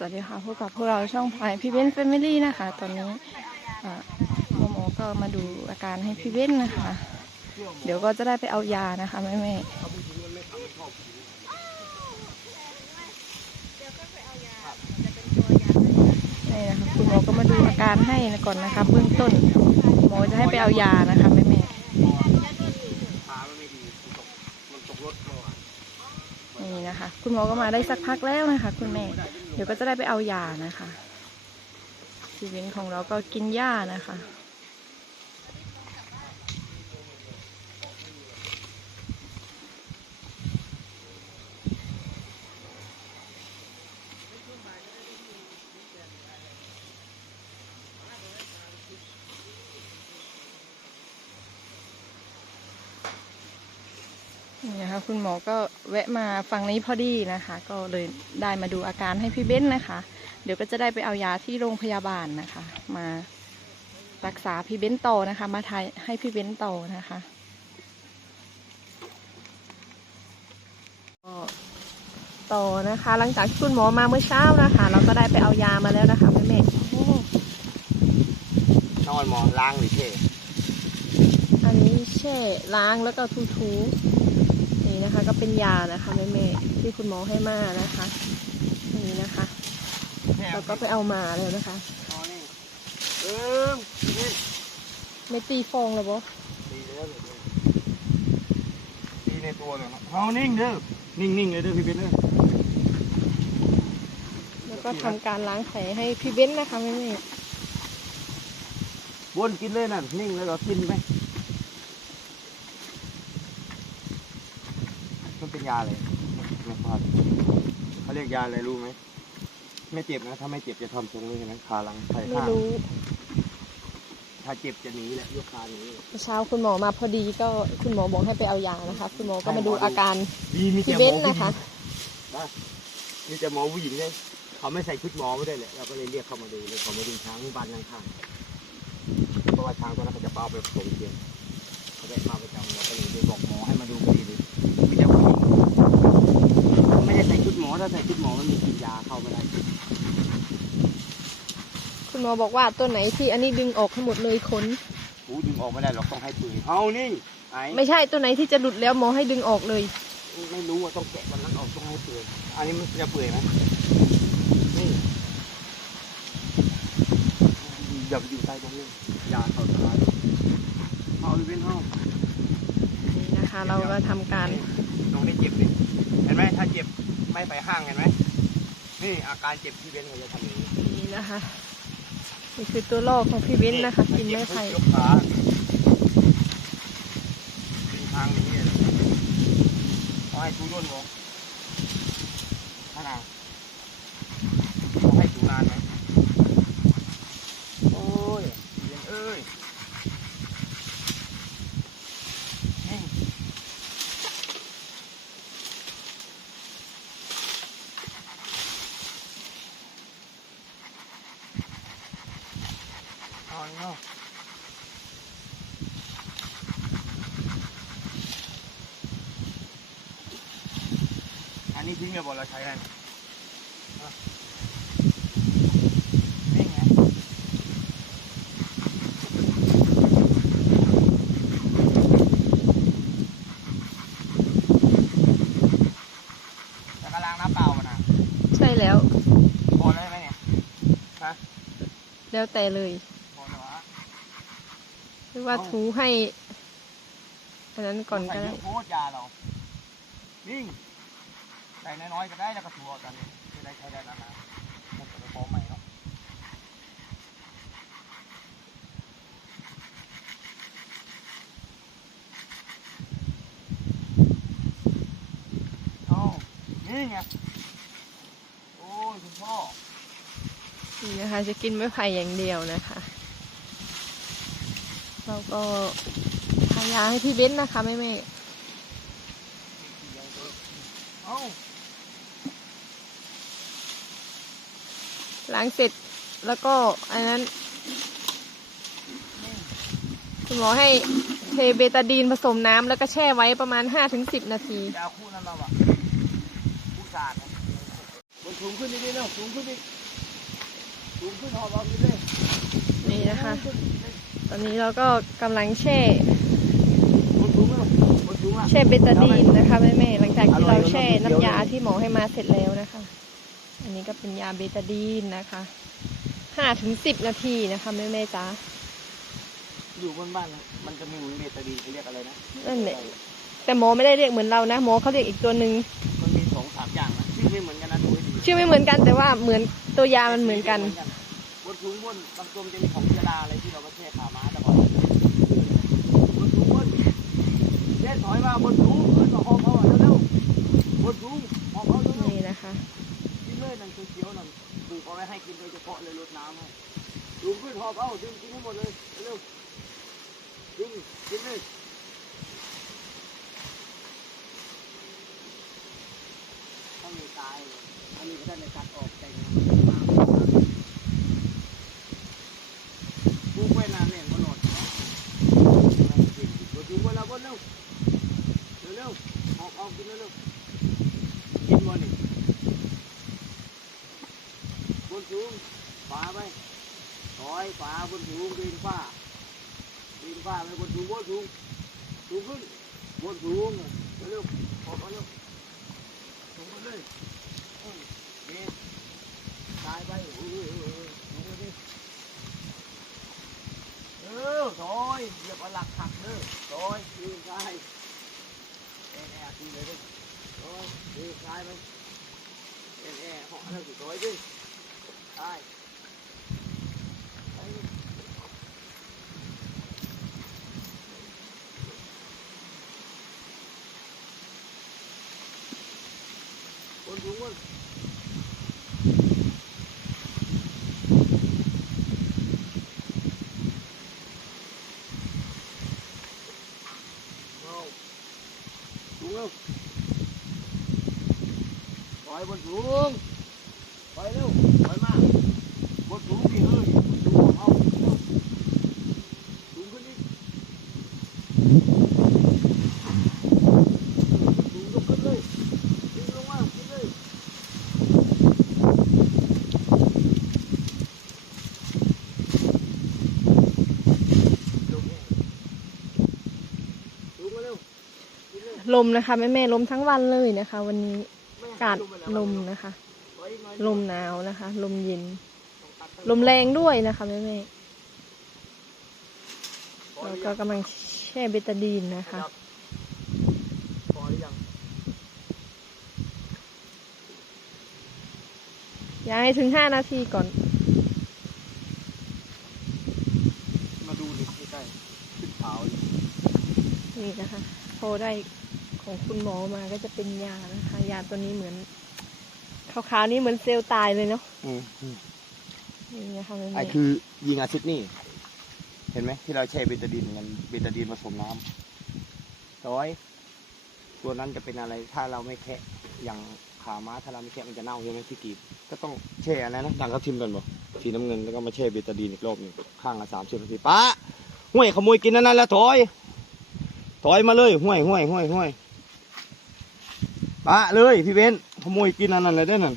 สวัสดีค่ะพบกับพวกเราช่องพายพี่เบ้นแฟมิลี่นะคะ ตอนนี้หมอหมอก็มาดูอาการให้พี่เบ้นนะคะ เดี๋ยวก็จะได้ไปเอายานะคะแม่แม่นี่นะคะคุณหมอก็มาดูอาการให้ก่อนนะคะเบื้องต้นหมอจะให้ไปเอายานะคะแม่แม่ขามั นี่นะคะ คุณหมอก็มาได้สักพักแล้วนะคะ คุณแม่ เดี๋ยวก็จะได้ไปเอายานะคะชีวิตของเราก็กินยานะคะ นี่นะคะคุณหมอก็แวะมาฝั่งนี้พอดีนะคะ ก็เลยได้มาดูอาการให้พี่เบ้นนะคะ เดี๋ยวก็จะได้ไปเอายาที่โรงพยาบาลนะคะ มารักษาพี่เบ้นต่อนะคะ มาทายให้พี่เบ้นต่อนะคะก็ต่อนะคะ หลังจากที่คุณหมอมาเมื่อเช้านะคะ เราก็ได้ไปเอายามาแล้วนะคะแม่แม่โอ้นอนหมอล้างหรือเท่อันนี้แช่ล้างแล้วก็ทูๆ นี่นะคะ ก็เป็นยานะคะแม่แม่ที่คุณหมอให้มานะคะ นี่นะคะเราก็ไปเอามาแล้วนะคะเออไม่ตีฟองเลยบอดีแล้วเลยดีในตัวเลยเนาะเอานิ่งเด้อนิ่งๆเลยเด้อพี่เบนเด้อแล้วก็ทำการล้างแผลให้พี่เบ้นนะคะแม่แม่วนกินเลยนั่นนิ่งเลยเรากินไหมมันเป็ ยาอะไรไม่พลาดเขาเรียกยาอะไรรู้ไหมไม่เจ็บนะ ถ้าไม่เจ็บจะทำตรงนี้นะขาหลังไผ่ไม่ข้างรู้ถ้าเจ็บจะหนีแหละยกขาหนีเมื่อเช้าคุณหมอมาพอดีก็คุณหมอบอกให้ไปเอายานะคะ คุณหมอก็มาดูอาการดีมีพี่แต่หมเบ้อนผู้หญินะคะงได้มีแต่หมอผู้หญิงเลยเขาไม่ใส่ชุดหมอไม่ได้เลยเราก็เลยเรียกเขามาดูเลยเขามาดูช้างบ้านข้างๆเพราะว่าช้างตัวนั้นเขาจะเป้าไปผสมเทียมเขาได้มาประจำเราก็เลยไปบอกหมอให้มาดูพอดีเลยมีแต่ผู้หญิงไม่ได้ใส่ชุดหมอถ้าใส่ชุดหมอมันมีกินยาเข้าไม่ได้ คุณหม อบอกว่าตัวไหนที่อันนี้ดึงออกให้หมดเลยขนหูดึงออกไม่ได้หรอกต้องให้ปืนเฮานิ่งไอ้ไม่ใช่ตัวไหนที่จะหลุดแล้วหมอให้ดึงออกเลย ไม่รู้ว่าต้องแกะวันนั้นออกต้องให้ปืนอันนี้มันจะเปื่อยไหมนี่อย่าไปอยู่ใต้ตรงนี้ยาเข้าตายเอาไปเป็นห้องนี่นะคะเราก็ทำการตรงนี้เจ็บเลยเห็นไหมถ้าเจ็บไม่ไปห้างเห็นไหมนี่อาการเจ็บที่เบ้นเขาจะทำอย่างนี้นี่นะคะ นี่คือตัวลอกของพี่เบ้นนะคะ กินไม้ไผ่ยกขาเป็นทางอย่างนี้เลยเขาให้ดูด้นบ่ขนาดเขาให้ดูนานไหมโอ้ยเรียนเอ้ยนี่เอาเนาะ อันนี้ทิ้งเลยบอกเราใช้กันอะนี่ไงจะกระล้างน้ำเปล่ามานะใช่แล้ว พอแล้วใช่ไหมเนี่ยฮะแล้วแต่เลยพอแล้ววะหรือว่าถูให้ อันนั้นก่อนก็ใส่เยได้ อะโคตรยาเรา นิ่งใส่น้อยๆก็ได้แล้วก็ถัวตอนนี้จะได้ใช้ได้นานๆหมดไปพอใหม่เนาะเอานี่ไง โอ้ยคุณพ่อ นี่นะคะจะกินไม้ไผ่อย่างเดียวนะคะเราก็ทายาให้พี่เบ้นนะคะแม่แม่ เอา ล้างเสร็จแล้วก็อันนั้น คุณหมอให้เทเบตาดีนผสมน้ำแล้วก็แช่ไว้ประมาณ 5-10 นาทีจะเอาคู่นั้นมาว่ะคู่ศาสตร์นะบคนสูงขึ้นนิดนึงเนาะสูงขึ้นอีกสูงขึ้นหอบเอานิดนึงนี่นะคะ ตอนนี้เราก็กำลังแช่คนสูงเนาะคนสูงอะแช่เบตาดีนนะคะแม่แม่ๆหลังจากที่เราแช่น้ำยาที่หมอให้มาเสร็จแล้วนะคะ อันนี้ก็เป็นยาเบตาดีนนะคะห้าถึงสิบนาทีนะคะแม่แม่ๆจ้าอยู่บนบ้านนะมันจะมีหมุนเบตาดีนเขาเรียกอะไรนะนั่นแหละแต่หมอไม่ได้เรียกเหมือนเรานะหมอเขาเรียกอีกตัวหนึ่งมันมีสองสามอย่างนะชื่อไม่เหมือนกันนะดูให้ดีชื่อไม่เหมือนกันแต่ว่าเหมือนตัวยามันเหมือนกันบนสูงบนบางตัวมันจะมีของเจลาอะไรที่เรามาแช่ขาม้าแต่ก่อนบนสูงบนแช่ถอยมาบนสูงเออต่อหอบเขาอะเร็วๆบนสูงหอบเขาเร็วนี่นะคะๆกิน เลยนั่นคือเขียวนั่นปลูกเอาไว้ให้กินโดยเฉพาะเลยรดน้ำให้สูงขึ้นหอบเอาดึงกินให้หมดเลยเร็วดึงกินเลยต้องมีตายอันนี้ก็ได้ในการออกแต่งนะปลูกไว้นานเนี่ยมันหนดบนสูงบนเราบนเร็วเร็วๆออกออกกินเร็วๆกินบนนี่บนสูงฝาไปถอย ฝาบนสูงดินฟ้าดินฟ้าไปบนสูงบนสูงสูงขึ้นบนสูงเร็วๆออกมาเร็วสูงมาเลยเนี่ตายไปเออเออเออถอยเหยียบหลักขักเด้อถอยยืนซ้แอนแอร์ทีเลยเด้อถอยยืนซ้ายไปแอนแอร์เหาะแล้วสิถอยดิซ้ายไปดิบนสูงบน เอาสูงเร็ว ปล่อยบนสูงปล่อยเร็วปล่อยมาบนสูงดิเฮ้ยบนสูงเอาสูงขึ้นอีกสูงยกขึ้นเลยดึงลงมาขึ้นเลยลงเนี่ยสูงมาเร็วขึ้นเลยลมนะคะแม่แม่ลมทั้งวันเลยนะคะ วันนี้ากาศลมนะคะ ลมหนาวนะคะ ลมเย็น ลมแรงด้วยนะคะแม่แม่ๆเราก็กำลังแช่เบตาดีนนะคะพอหรือยังอย่าให้ถึงห้านาทีก่อน มาดูดิใกล้ๆขึ้นขาวเลยนี่นะคะพอได้ ของคุณหมอมาก็จะเป็นยานะคะ ยาตัวนี้เหมือนขาวๆนี่เหมือนเซลล์ตายเลยเนาะอืมนี่นะคะแม่ไอ้แม่คือยิงอาซิดนี่ เห็นไหมที่เราแช่เบตาดีนกันเบตาดีนผสมน้ำร้อย ตัวนั้นจะเป็นอะไร ถ้าเราไม่แคะอย่างขาม้าถ้าเราไม่แคะมันจะเน่าใช่ไหมที่กรีบก็ต้องแช่อะไรนะดังเขาทิมกันบ่สีน้ำเงินแล้วก็มาแช่เบตาดีนอีกรอบหนึงข้างละสามสิบนาทีป้าห่วยขโมยกินนั่นนั่นแล้วถอย ถอยมาเลยห่วยห่วยห่วยห่วย ป้าเลยพี่เบนขโมยกินนั่นนั่นเลยได้นั่น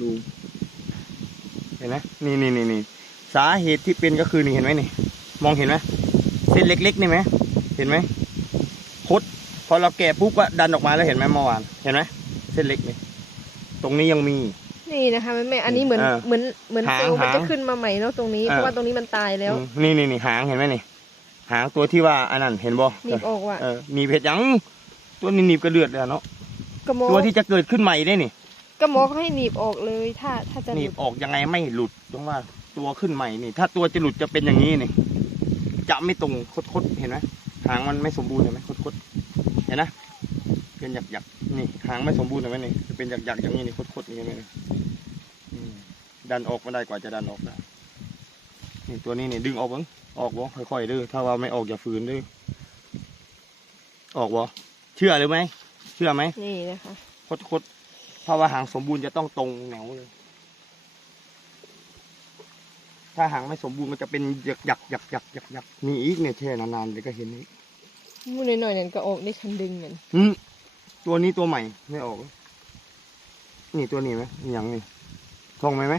ลุงเห็นไหมนี่นี่นี่นี่สาเหตุที่เป็นก็คือนี่เห็นไหมนี่ มองเห็นไหมเส้นเล็กๆนี่ไหมเห็นไหมคดพอเราแกะปุ๊บก็ดันออกมาแล้วเห็นไหมเมื่อวาน เห็นไหมเส้นเล็กนี่ตรงนี้ยังมี นี่นะคะแม่แม่อันนี้เหมือนเออเหมือนเหมือนหางเซลล์มันหางจะขึ้นมาใหม่เนาะตรงนี้เออ เพราะว่าตรงนี้มันตายแล้ว อืมนี่นี่นี่หางเห็นไหมนี่หางตัวที่ว่าอันนั้นเห็นบ่หนีบออกว่ะ เออหนีบเห็ดหยังตัวนี้หนีบกระเดือดเลยอะเนาะกระหมอตัวที่จะเกิดขึ้นใหม่ได้นี่กระหมอเขาให้หนีบออกเลย ถ้าถ้าจะหหนีนีบบออกยังไงไม่หลุดตรงว่าตัวขึ้นใหม่นี่ ถ้าตัวจะหลุดจะเป็นอย่างนี้นี่จะไม่ตรงคดๆเห็นไหมหางมันไม่สมบูรณ์เห็นไหมคดๆเห็นนะ เป็นหยักหยักๆนี่หางไม่สมบูรณ์เห็นไหมนี่จะเป็นหยักหยักๆอย่างนี้นี่คดๆอย่างนี้นี่อืมดันออกมาได้กว่าจะดันออกได้นี่ตัวนี้นี่ดึงออกบ้างออกบ่ค่อยๆเด้อถ้าว่าไม่ออกอย่าฝืนเด้อออกบ่เชื่อหรือไหมเชื่อไหมนี่นะคะคดๆเพราะว่าหางสมบูรณ์จะต้องตรงแนวเลย ถ้าหางไม่สมบูรณ์มันจะเป็นหยักหยักหยักหยักหยักหยักมีอีกเนี่ยแช่นานๆเดี๋ยวก็เห็นอีกมูนหน่อยๆนั่นก็ออกได้คันดึงเหมือนอืม ตัวนี้ตัวใหม่ไม่ออก นี่ตัวนี้ไหมมีอย่างนี้ท่องไหมไหม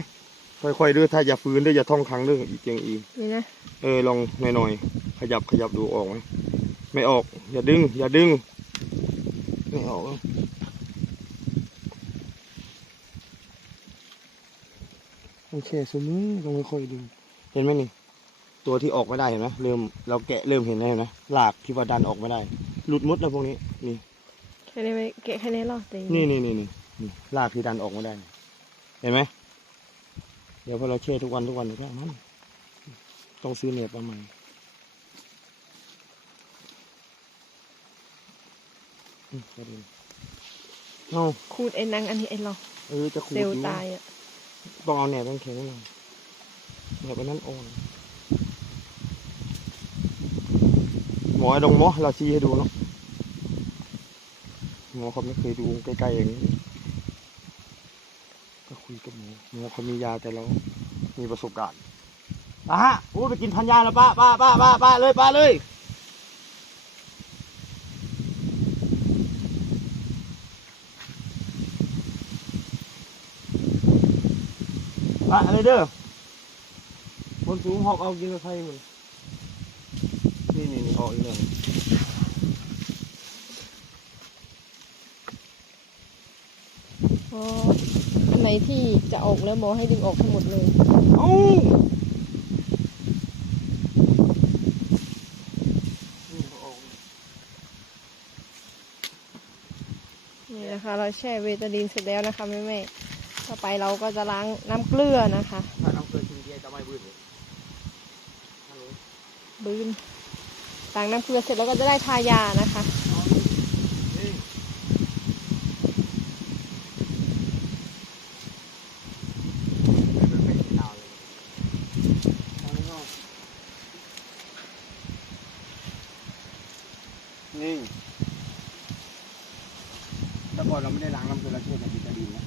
ค่อยๆด้วยถ้าอย่าฟื้นด้วยอย่าท่องครั้งเรื่องอีกเจียงอีนี่นะเออลองหน่อยๆขยับขยับดูออกไหมไม่ออก อย่าดึง อย่าดึงไม่ออกต้องแช่สมือต้องค่อยๆดึงเห็นไหมนี่ตัวที่ออกไม่ได้เห็นไหมเริ่มเราแกะเริ่มเห็นแล้วเห็นไหมหลากที่ว่าดันออกไม่ได้ หลุดหมดแล้วพวกนี้นี่แค่นี้ไหมแกะแค่นี้หรอตีนี่นี่นี่นี่นี่ลากที่ดันออกมาได้ เห็นไหม เดี๋ยวพอเราเช่ทุกวันทุกวันเดี๋ยวก็มันต้องซื้อเน็ตมาใหม่อืมก็ดีเอาคูดไอ้นังอันนี้ไอ้หรอเออจะขูดเซลล์อยู่นะตายอะต้องเอาแหนบแข็งๆหน่อยแหนบอันนั้นอ่อนหมอไอ้ดงหมอเราชี้ให้ดูเนาะ หมอเขาไม่เคยดูใกล้ๆอย่างนี้ก็คุยกับหมอหมอเขามียาแต่เรา มีประสบการณ์ป้าโอ้ไปกินพันยาแล้วป้าป้าป้าป้าป้าเลยป้าเลยป้าอะไรเด้อบนสูงหอกเอากินกับใครมึงนี่นี่นี่ออกอีกแล้ว อ๋ออันไหนที่จะออกแล้วหมอให้ดึงออกทั้งหมดเลยเอ้านี่ก็ออกนี่นะคะ เราแช่เวตาดินเสร็จแล้วนะคะแม่แม่ๆต่อไปเราก็จะล้างน้ำเกลือนะคะ ถ้าน้ำเกลือกินเบียร์จะไม่บื้นเลยฮัลโหล บืนล้างน้ำเกลือเสร็จแล้วก็จะได้ทายานะคะ นี่เป็นเป็นนาวเลยเอาเลยเอานี่แต่ก่อนเราไม่ได้ล้างน้ำเกลือเราเชื่อในวิตามินนะ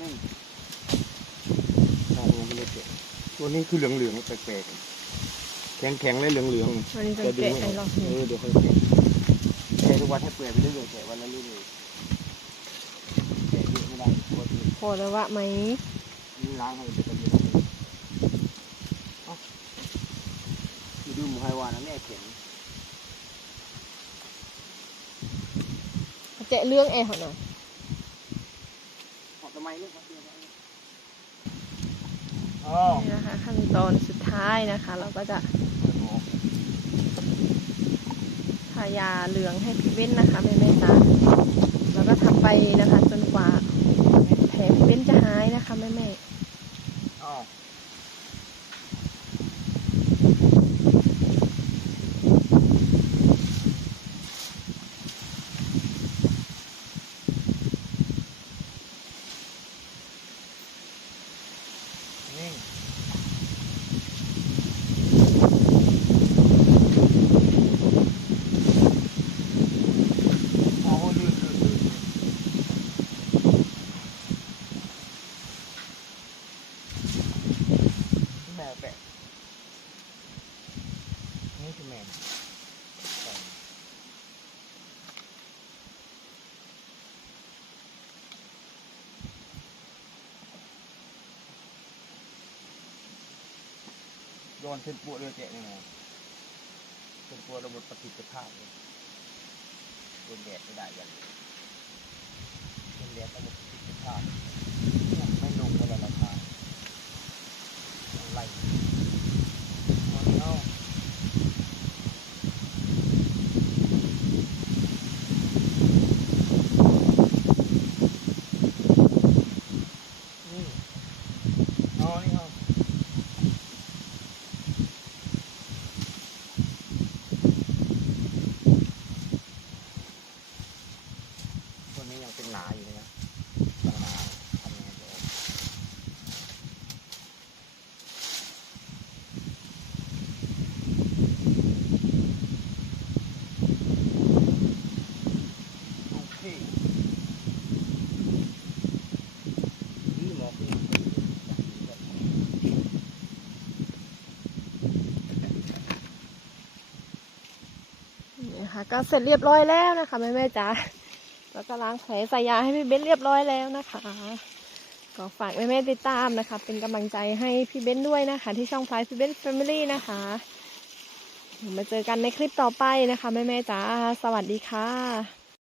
นี่ใช่ยังไม่ได้เก็บ ตัวนี้คือเหลืองๆแปลกๆแข็งๆและเหลืองๆวันนี้จะจะดึแกะงไม่ไอ้อหรออกกเออเดี๋ยวค่อยแกะแกะทุกวันให้เปื่อยไปเรื่อยๆแกะวันละเรื่อยๆแกะเยอะไม่ได้กลัวจะพอแล้วว่าไหมนี่ล้างให้เป็นตัวนี้เอ้าอยู่ดูหมูไฮวานะแม่เข็นแกะเรื่องแอร์เขาหน่อยออกทำไมลูกมาเตือ นี่นะคะ ขั้นตอนสุดท้ายนะคะ เราก็จะทายาเหลืองให้พี่เว้นนะคะแม่แม่จ้าแล้วก็ทำไปนะคะ จนกว่าแผลพี่เว้นจะหายนะคะแม่แม่ อ๋อนี่อ๋อลื่นลื่นลื่นแม่แปะนี่คือแม่ใส่ ย้อนเส้นปวดเลยแกะนี่ไงเส้นปวดระบบประสิทธิภาพเลยโดนแดดไม่ได้ยังโดนแดดระบบประสิทธิภาพไม่ลงก็เลยราคาอะไรเอาเอานี่เอานี่เอา ตัวนี้ยังเป็นหนาอยู่นะครับต้องหนาทำยังไงจะออกโอเคนี่หมอคือยังเป็นอยู่ นะคะ ก็เสร็จเรียบร้อยแล้วนะคะแม่แม่จ๋าแล้วก็ล้างแผลใส่ยาให้พี่เบนเรียบร้อยแล้วนะคะ ก็ฝากแม่แม่ติดตามนะคะ เป็นกำลังใจให้พี่เบนด้วยนะคะ ที่ช่องพลายพี่เบนแฟมิลี่นะคะมาเจอกันในคลิปต่อไปนะคะแม่แม่จ๋าสวัสดีค่ะ